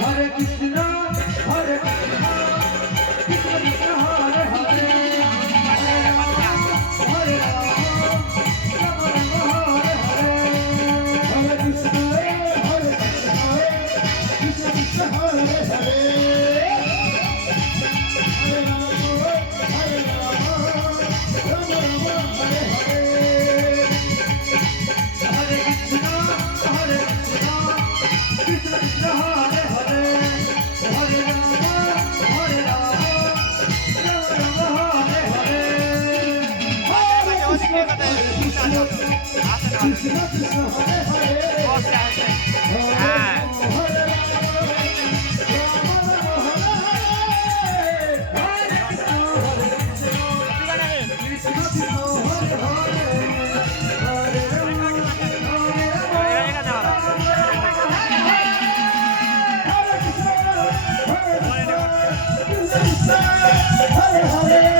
Hare কৃষ্ণ Hare Krishna. Hare Hare